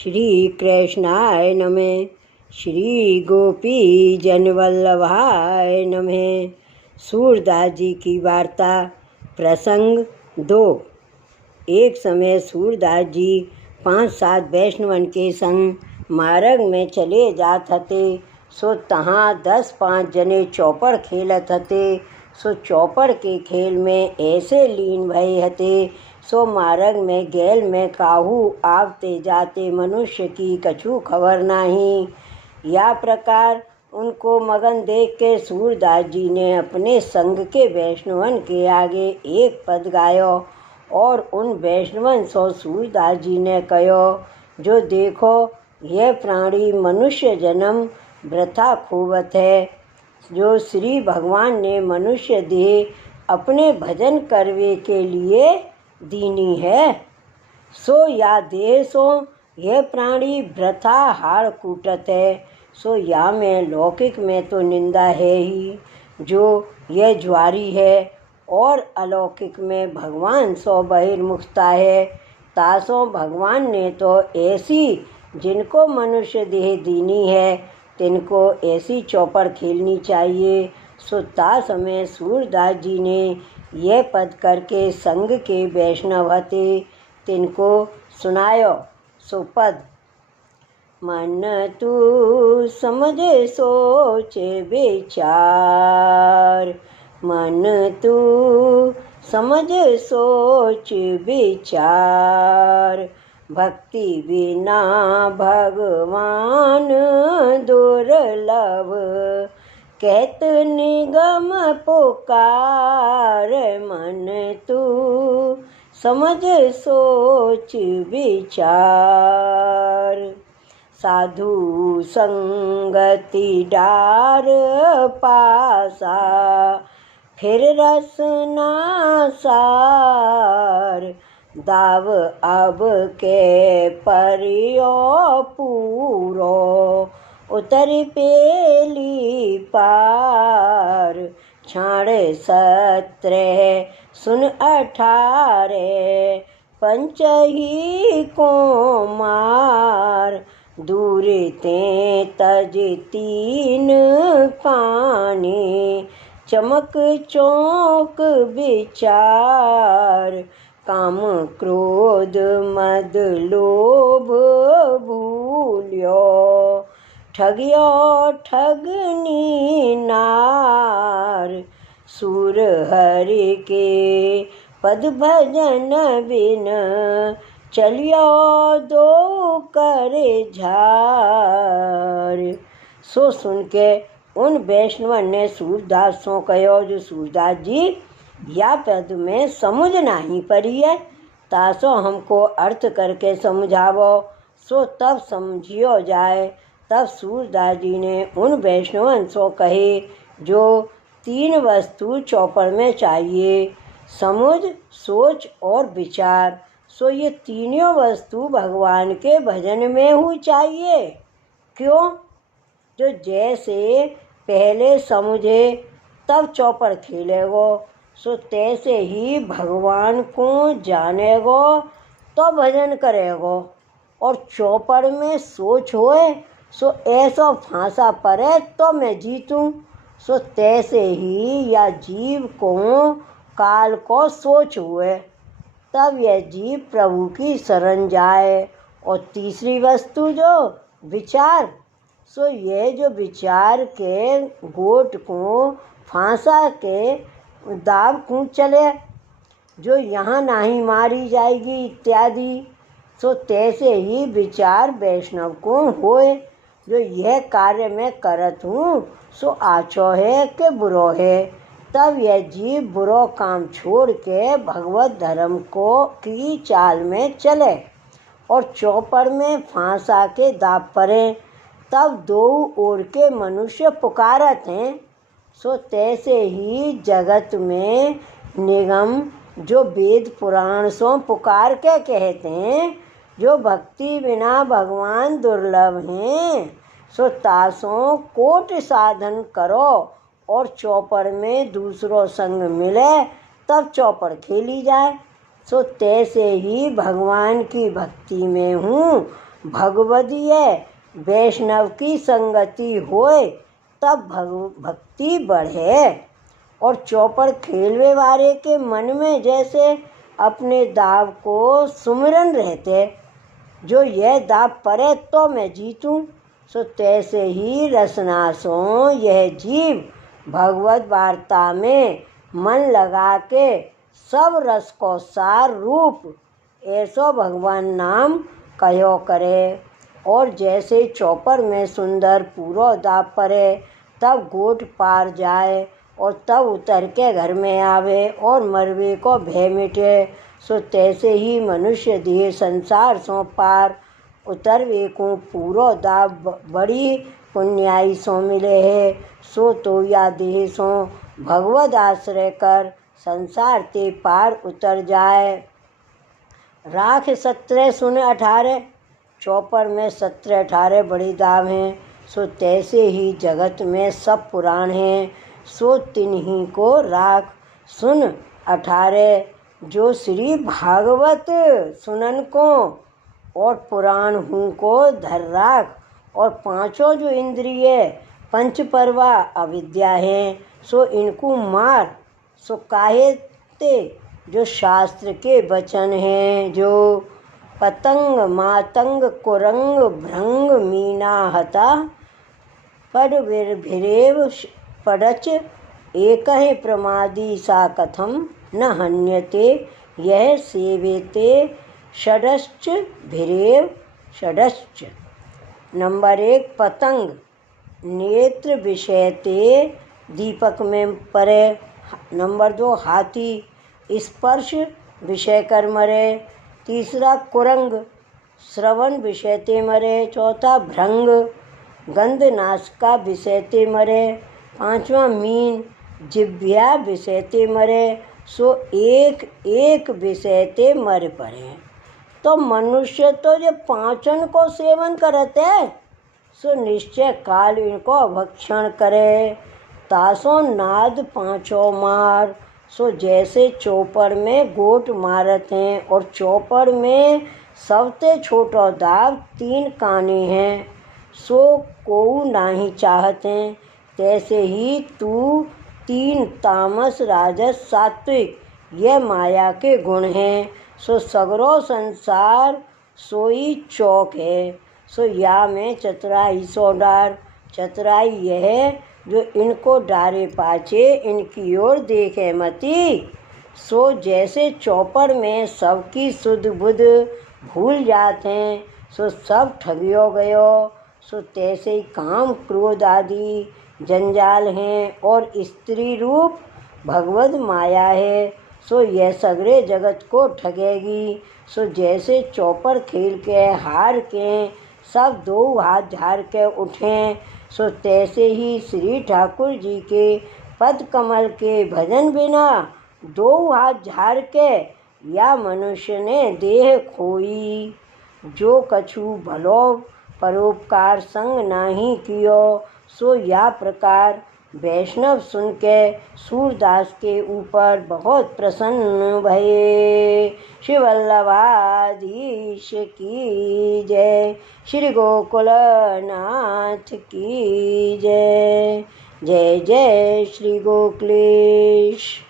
श्री कृष्णाय नमः। श्री गोपी जनवल्लभाय नमः। सूरदास जी की वार्ता। प्रसंग 2। एक समय सूरदास जी 5-7 वैष्णवन के संग मार्ग में चले जात हते। सो तहाँ 10-5 जने चौपड़ खेलत हते। सो चौपड़ के खेल में ऐसे लीन भये हते। सो मार्ग में गैल में काहू आवते जाते मनुष्य की कछु खबर नाही। या प्रकार उनको मगन देख के सूरदास जी ने अपने संग के वैष्णवन के आगे एक पद गायो और उन वैष्णवन सो सूरदास जी ने कहो, जो देखो यह प्राणी मनुष्य जन्म वृथा खोवत है। जो श्री भगवान ने मनुष्य देह अपने भजन करवे के लिए दीनी है, सो या देह सो यह प्राणी वृथा हाड़ कूटत है। सो या में लौकिक में तो निंदा है ही, जो यह ज्वारी है, और अलौकिक में भगवान सो बहिर्मुखता है। तासो भगवान ने तो ऐसी जिनको मनुष्य देह दीनी है तिनको ऐसी चौपड़ खेलनी चाहिए। सो तास में सूरदास जी ने यह पद करके संग के वैष्णव हते तिनको सुनायो। सो पद मन तू समझे सोचे विचार। मन तू समझे सोच विचार। भक्ति बिना भगवान दुर्लभ। कहत निगम पुकार। मन तू समझ सोच विचार। साधु संगति डार पासा। फिर रसना सार। दाव अब के परियो पूरो। उतरी पेली पार। छाड़ 17 सुन 18 पंचही को मार। दूर ते तज 3 काने। चमक चौक विचार। काम क्रोध मद लोभ भूल्यो। ठगियो ठगनी नार। सूर हरि के पद भजन बिन। चलियो दो करे झार। सो सुन के उन वैष्णवन ने सूरदास सो कहो, जो सूरदास जी या पद में समझ नहीं पड़ी है, तासो हमको अर्थ करके समझावो। सो तब समझियो जाए। तब सूरदास जी ने उन वैष्णवन सो कहे, जो 3 वस्तु चौपड़ में चाहिए, समझ, सोच और विचार। सो ये तीनों वस्तु भगवान के भजन में ही चाहिए। क्यों? जो जैसे पहले समझे तब चौपड़ खेलेगो, सो तैसे ही भगवान को जानेगो तो भजन करेगो। और चौपड़ में सोच होए, सो ऐसो फांसा पड़े तो मैं जीतूं। सो तैसे ही या जीव को काल को सोच हुए, तब यह जीव प्रभु की शरण जाए। और तीसरी वस्तु जो विचार, सो ये जो विचार के गोट को फांसा के दाव को चले, जो यहाँ नहीं मारी जाएगी इत्यादि। सो तैसे ही विचार वैष्णव को होए, जो यह कार्य मैं करत हूँ सो आछो है कि बुरो है। तब यह जीव बुरो काम छोड़ के भगवत धर्म को की चाल में चले और चौपड़ में फांसा के दाव पड़े। तब 2 ओर के मनुष्य पुकारत हैं। सो तैसे ही जगत में निगम, जो वेद पुराण सो पुकार के कहते हैं, जो भक्ति बिना भगवान दुर्लभ हैं। सो तासों कोट साधन करो और चौपड़ में दूसरों संग मिले तब चौपड़ खेली जाए। सो तैसे ही भगवान की भक्ति में हूँ भगवदीय वैष्णव की संगति होए तब भक्ति बढ़े। और चौपड़ खेलवे वाले के मन में जैसे अपने दाव को सुमिरन रहते, जो यह दाव परे तो मैं जीतूं, सो तैसे ही रसनासों यह जीव भगवत वार्ता में मन लगा के सब रस को सार रूप ऐसो भगवान नाम कहो करे। और जैसे चौपर में सुंदर पूरो दाप परे तब गोट पार जाए और तब उतर के घर में आवे और मरवे को भय मिटे, सो तैसे ही मनुष्य देह संसार सो पार उतरवे को पूरो दाप बड़ी पुण्याई सो मिले है। सो तो या देह सो भगवद आश्रय कर संसार ते पार उतर जाए। राख 17 सुन 18 चौपर में 17 18 बड़ी दाव हैं। सो तैसे ही जगत में सब पुराण हैं, सो तिन्हीं को राख सुन 18 जो श्री भागवत सुनन को और पुराण हूँ को धर राख। और पांचों जो इंद्रिय पंच परवा अविद्या हैं, सो इनको मार। सो काहे ते जो शास्त्र के वचन हैं, जो पतंग मातंग कुरंग भृंग मीना हता पड भिरेव पडच एक ही प्रमादी सा कथम न हन्यते यह सेवेते षडश्च भिरेव षडश्च। नंबर 1 पतंग नेत्र विषयते दीपक में परे। नंबर 2 हाथी स्पर्श विषय कर मरे। तीसरा कुरंग श्रवण विषयते मरे। चौथा भृंग गंध नासिका विषयते मरे। पांचवा मीन जिह्वा विषयते मरे। सो एक एक विषयते मर पड़े। तो मनुष्य तो ये पांचन को सेवन करते है, सो निश्चय काल इनको भक्षण करे। तासो नाद पांचों मार। सो जैसे चौपड़ में गोट मारत हैं और चौपड़ में सबसे छोटो दाव 3 काने हैं, सो को नहीं चाहते हैं। तैसे ही तू 3 तामस राजस सात्विक ये माया के गुण हैं। सो सगरो संसार सोई चौक है। सो या में चतुराई सो डार। चतुराई यह जो इनको डारे पाछे इनकी ओर देखे मती। सो जैसे चौपड़ में सबकी सुध बुध भूल जाते हैं, सो सब ठगियो गयो। सो तैसे ही काम क्रोध आदि जंजाल हैं और स्त्री रूप भगवत माया है। सो यह सगरे जगत को ठगेगी। सो जैसे चौपड़ खेल के हार के सब 2 हाथ झाड़ के उठें, सो तैसे ही श्री ठाकुर जी के पद कमल के भजन बिना 2 हाथ झाड़ के या मनुष्य ने देह खोई। जो कछु भलो परोपकार संग नाही कियो, सो या प्रकार वैष्णव सुन के सूरदास के ऊपर बहुत प्रसन्न भये। श्री वल्लभाधीश की जय। श्री गोकुलनाथ की जय। जय जय श्री गोकुलेश।